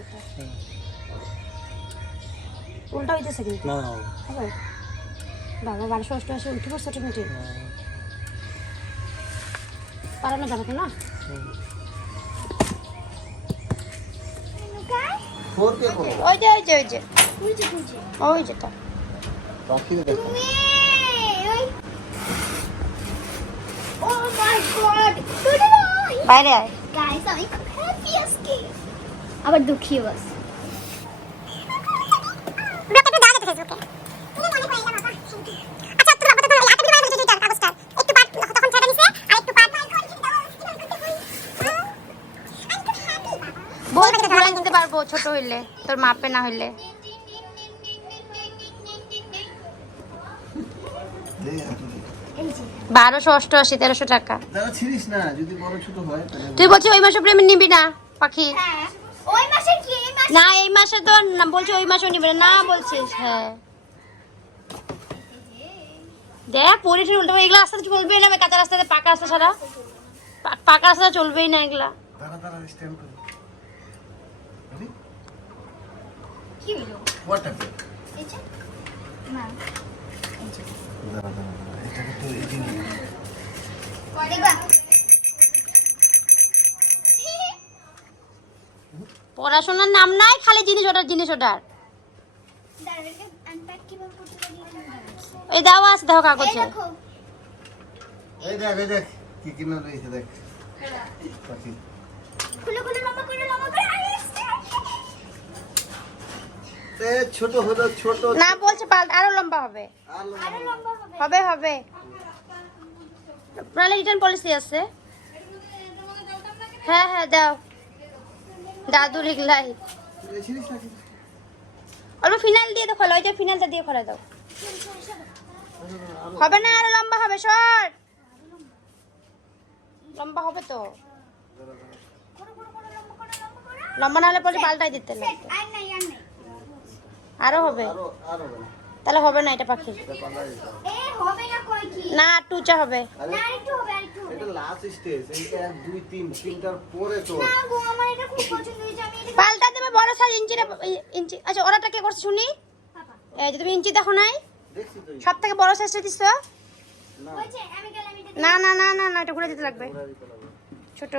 এটা উল্টা হইতেছে কিন্তু। না। হবে? বাবা বারোশো অষ্টআশি উঠে পড়ছে অটোমেটিক পারানো যাবে তো না ওই যে ওই যে যে। Oh! বাইরে আয়। Guys, আমি খুব আজকে। আবার দুঃখী বাস। বল বলে পারব ছোট হইলে তোর মাপে না হইলে। বারোশো অষ্টআশি তেরোশো টাকা। দাদা ছিড়িস না যদি বড় ছোট হয় তাহলে তুই বলছিস ওই মাসে প্রেমে নিবি না পাখি। ওই মাসে কি এই মাসে? না এই মাসে তো না বলছি ওই মাসেও নিবি না না বলছিস হ্যাঁ। দেখ পরিঠে উল্টো এগুলো রাস্তা চলবেই না কাঁচা রাস্তাতে পাকা রাস্তা ছাড়া। পা- পাকা রাস্তা চলবেই না এগুলা। দাঁড়া দাঁড়া স্ট্যান্ড কর Ready? কি পড়াশোনার নাম নাই খালি জিনিস ওটার জিনিস ওটার এই দেওয়া আছে দেখো এই কাগজে। দেখো এই দেখ এই দেখ কি কিনা রয়েছে দেখ। খুলে খুলে লম্বা করে লম্বা করে ছোট হলো ছোট। না বলছে পাল্টা আরও লম্বা হবে। আরও লম্বা হবে। হবে। হবে রিটার্ন পলিসি আছে। হ্যাঁ হ্যাঁ দাও। দাদু নাকি অল্প ফিনাল দিয়ে দাও খোলা ওই যে ফিনালটা দিয়ে খোলা দাও। হবে না আরও লম্বা হবে শর্ট লম্বা হবে তো। লম্বা না হলে পরে পাল্টাই দিতে লাগতো আর হবে। তাহলে হবে না এটা পাখি। না টুচা হবে। আরে না একটু হবে আর একটু হবে এটা লাস্ট স্টেজ এইটা এক দুই তিন তিনটার পরে তো। না গো আমার এটা খুব পছন্দ হয়েছে আমি এটা পাল্টা দেবে বড় সাইজ ইঞ্চি ইঞ্চি আচ্ছা ওরাটা কে করছে শুনি? এই যে তুমি ইঞ্চি দেখো নাই? সব থেকে বড় সাইজটা এটা না না না না না এটা ঘুরে দিতে লাগবে। ছোট।